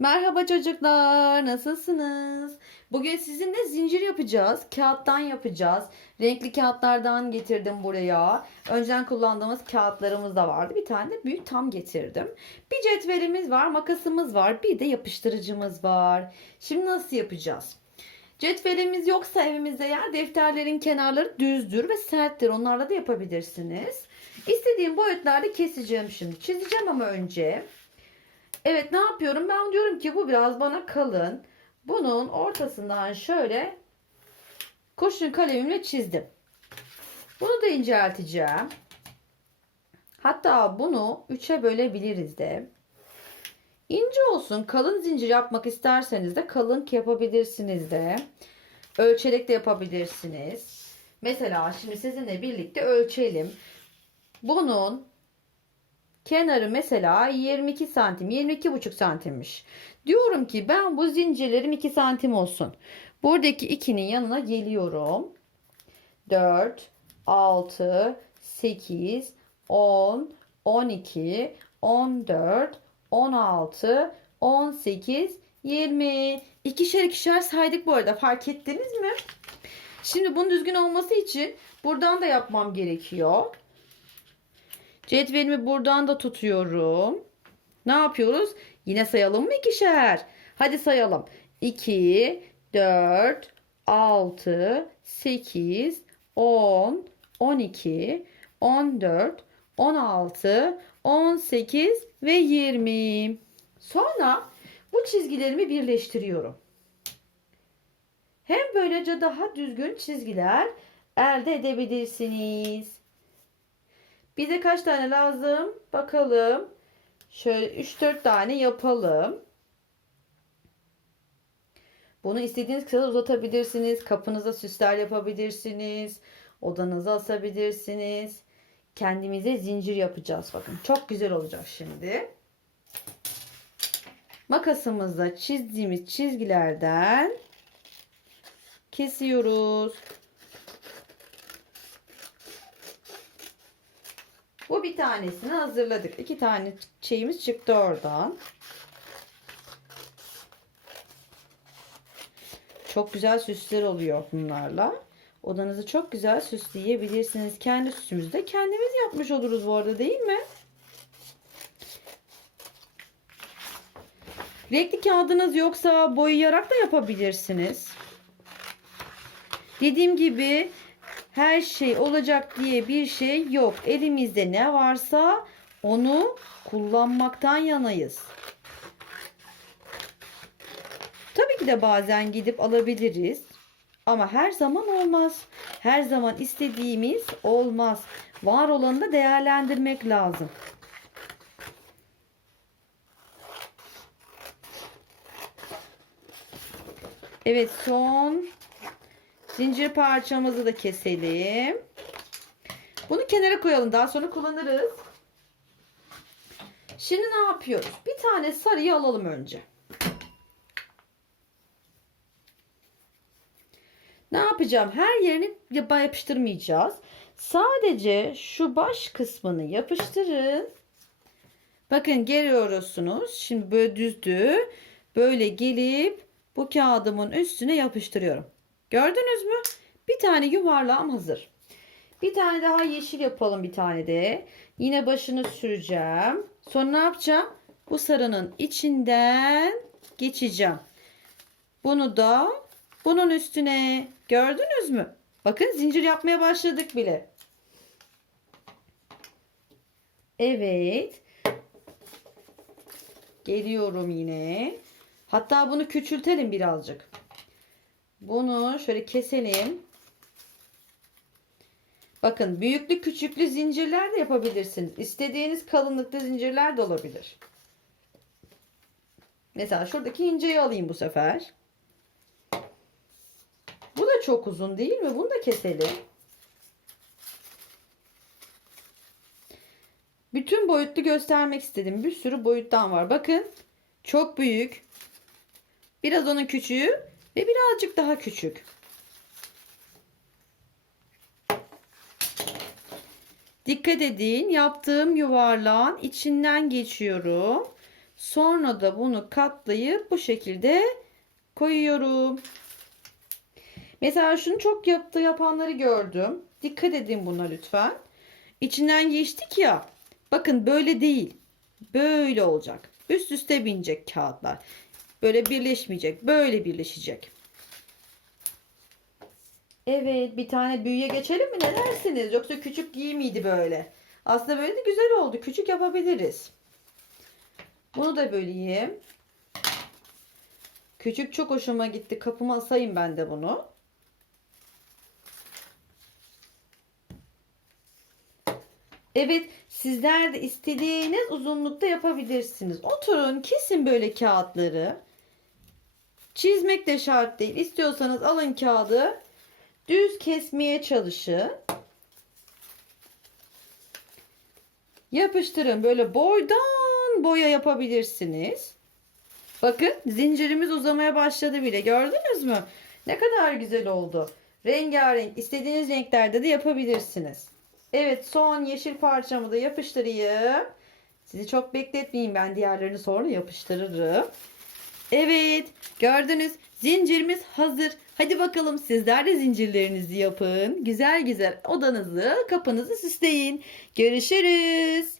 Merhaba çocuklar, nasılsınız? Bugün sizinle zincir yapacağız. Kağıttan yapacağız. Renkli kağıtlardan getirdim buraya. Önceden kullandığımız kağıtlarımız da vardı. Bir tane de büyük tam getirdim. Bir cetvelimiz var, makasımız var, bir de yapıştırıcımız var. Şimdi nasıl yapacağız? Cetvelimiz yoksa evimizde yer defterlerin kenarları düzdür ve serttir. Onlarla da yapabilirsiniz. İstediğim boyutlarda keseceğim şimdi. Çizeceğim ama önce. Evet ne yapıyorum? Ben diyorum ki bu biraz bana kalın. Bunun ortasından şöyle kurşun kalemimle çizdim. Bunu da incelteceğim. Hatta bunu üçe bölebiliriz de. İnce olsun. Kalın zincir yapmak isterseniz de kalın yapabilirsiniz de. Ölçerek de yapabilirsiniz. Mesela şimdi sizinle birlikte ölçelim. Bunun kenarı mesela 22 santim 22 buçuk santimmiş. Diyorum ki ben bu zincirlerim 2 santim olsun. Buradaki 2'nin yanına geliyorum. 4, 6, 8, 10, 12, 14, 16, 18, 20. İkişer ikişer saydık bu arada fark ettiniz mi? Şimdi bunun düzgün olması için buradan da yapmam gerekiyor. Cetvelimi buradan da tutuyorum. Ne yapıyoruz? Yine sayalım mı ikişer? Hadi sayalım. 2, 4, 6, 8, 10, 12, 14, 16, 18 ve 20. Sonra bu çizgilerimi birleştiriyorum. Hem böylece daha düzgün çizgiler elde edebilirsiniz. Bize kaç tane lazım? Bakalım. Şöyle 3-4 tane yapalım. Bunu istediğiniz kadar uzatabilirsiniz. Kapınıza süsler yapabilirsiniz. Odanıza asabilirsiniz. Kendimize zincir yapacağız. Bakın çok güzel olacak şimdi. Makasımızla çizdiğimiz çizgilerden kesiyoruz. Bu bir tanesini hazırladık. İki tane şeyimiz çıktı oradan. Çok güzel süsler oluyor bunlarla. Odanızı çok güzel süsleyebilirsiniz. Kendi süsümüzü de kendimiz yapmış oluruz bu arada değil mi? Renkli kağıdınız yoksa boyayarak da yapabilirsiniz. Dediğim gibi her şey olacak diye bir şey yok. Elimizde ne varsa onu kullanmaktan yanayız. Tabii ki de bazen gidip alabiliriz. Ama her zaman olmaz. Her zaman istediğimiz olmaz. Var olanı da değerlendirmek lazım. Evet son zincir parçamızı da keselim. Bunu kenara koyalım. Daha sonra kullanırız. Şimdi ne yapıyoruz? Bir tane sarıyı alalım önce. Ne yapacağım? Her yerini yapıştırmayacağız. Sadece şu baş kısmını yapıştırın. Bakın geliyorsunuz. Şimdi böyle düzdü. Böyle gelip bu kağıdımın üstüne yapıştırıyorum. Gördünüz mü? Bir tane yuvarlağım hazır. Bir tane daha yeşil yapalım bir tane de. Yine başını süreceğim. Sonra ne yapacağım? Bu sarının içinden geçeceğim. Bunu da bunun üstüne gördünüz mü? Bakın zincir yapmaya başladık bile. Evet. Geliyorum yine. Hatta bunu küçültelim birazcık. Bunu şöyle keselim. Bakın büyüklü küçüklü zincirler de yapabilirsiniz. İstediğiniz kalınlıkta zincirler de olabilir. Mesela şuradaki inceyi alayım bu sefer. Bu da çok uzun değil mi? Bunu da keselim. Bütün boyutlu göstermek istedim. Bir sürü boyuttan var. Bakın çok büyük. Biraz onun küçüğü ve birazcık daha küçük. Dikkat edin yaptığım yuvarlağın içinden geçiyorum. Sonra da bunu katlayıp bu şekilde koyuyorum. Mesela şunu çok yaptı yapanları gördüm. Dikkat edin buna lütfen. İçinden geçtik ya. Bakın böyle değil. Böyle olacak. Üst üste binecek kağıtlar. Böyle birleşmeyecek. Böyle birleşecek. Evet bir tane büyüye geçelim mi? Ne dersiniz? Yoksa küçük değil miydi böyle? Aslında böyle de güzel oldu. Küçük yapabiliriz. Bunu da böleyim. Küçük çok hoşuma gitti. Kapıma asayım ben de bunu. Evet, sizler de istediğiniz uzunlukta yapabilirsiniz. Oturun, kesin böyle kağıtları. Çizmek de şart değil. İstiyorsanız alın kağıdı. Düz kesmeye çalışın. Yapıştırın. Böyle boydan boya yapabilirsiniz. Bakın zincirimiz uzamaya başladı bile. Gördünüz mü? Ne kadar güzel oldu. Rengarenk istediğiniz renklerde de yapabilirsiniz. Evet son yeşil parçamı da yapıştırayım. Sizi çok bekletmeyeyim ben diğerlerini sonra yapıştırırım. Evet gördünüz zincirimiz hazır. Hadi bakalım sizler de zincirlerinizi yapın. Güzel güzel odanızı kapınızı süsleyin. Görüşürüz.